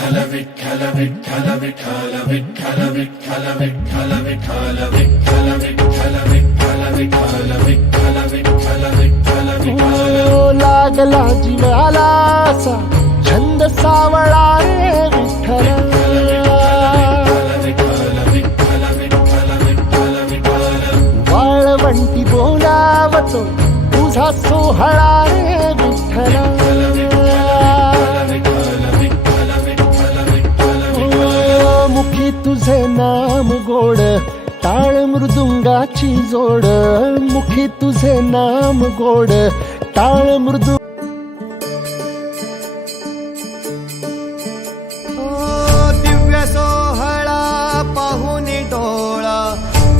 विठ्ठल विठ्ठल विठ्ठल विठ्ठल विठ्ठल विठ्ठल विठ्ठल विठ्ठल विठ्ठल विठ्ठल विठ्ठल विठ्ठल विठ्ठल विठ्ठल विठ्ठल विठ्ठल लागला जीवाला असा छंद सावळा रे विठ्ठल वाळवंटी बोलावतो तुझा सोहळा रे विठ्ठल मुखी तुझे नाम गोड टाळ मृदुंगाची जोड मुखी तुझे नाम गोड टाळ मृदुंग दिव्य सोहळा पाहून डोळा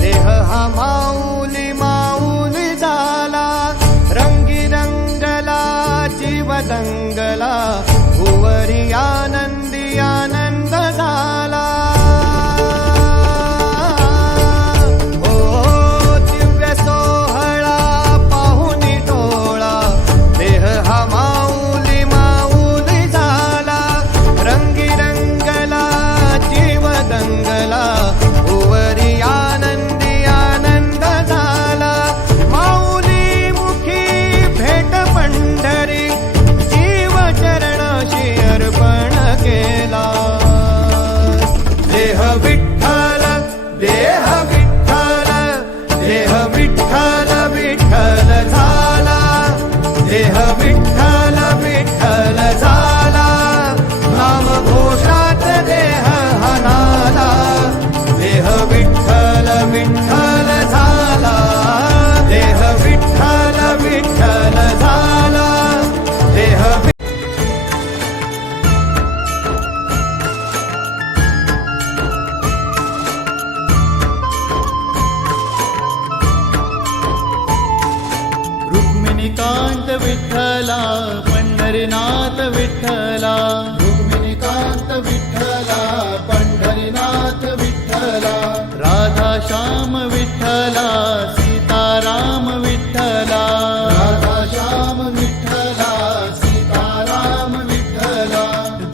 देह हा माऊली माऊली झाला रंगी रंगला जीव दंगला भुवरी आनंदी आनंद झाला दिव्य सोहळा पाहून डोळा देह हा माऊली माऊली झाला रंगी रंगला जीव दंगला भुवरी आनंदी आनंद झाला माऊली मुखी भेट पंढरी जीव चरणाशी अर्पण केला देह विठ्ठल देह विठ्ठल देह विठ्ठल विठ्ठल झाला देह विठ्ठल विठ्ठल झाला नाम घोषात देह हनाला देह विठ्ठल विठ्ठल झाला देह विठ्ठल विठ्ठल झाला देह रुक्मिणीकांत विठ्ठला पंढरीनाथ विठ्ठला रुक्मिणीकांत विठ्ठला पंढरीनाथ विठ्ठला राधा श्याम विठ्ठला सीताराम विठ्ठला राधा श्याम विठ्ठला सीताराम विठ्ठला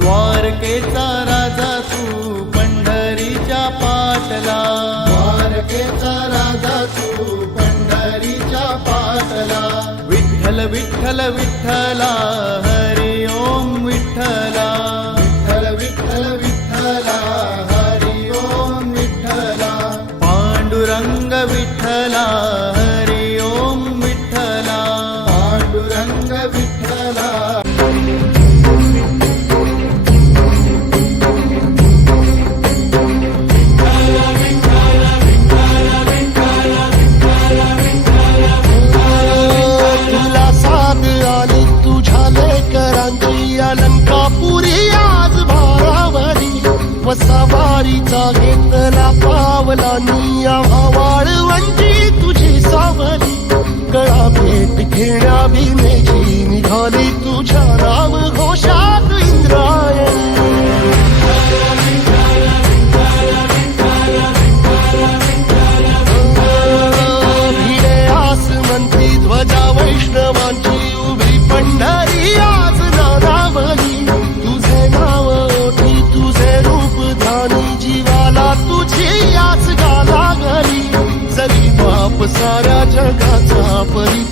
द्वारकेचा राजा तू पंढरीच्या पाटला द्वारकेचा राजा तू पंढरीच्या पाटला विठ्ठल विठ्ठल विठ्ठला हरि ओम विठ्ठला विठ्ठल विठ्ठल विठ्ठला हरि ओम विठ्ठला पांडुरंग विठ्ठला हरि ओम विठ्ठला पांडुरंग विठ्ठला तुला साथ आली तुझ्या लेकरांची अलंकापुरी आज भारावरी वसावारीचा घेतला पावला निया वाळवंटी तुझी सावली गळा भेट घेण्या भीमेची निघाली तुझ्या राम घोषात इंद्रायणी भिडे आसमंती ध्वजा वैष्णवांची उभी पंढरी आज नारावली तुझे नाव ओठी तुझे रूप धानी जीवाला तुझी आज गाला घरी जरी बाप साऱ्या जगाचा परी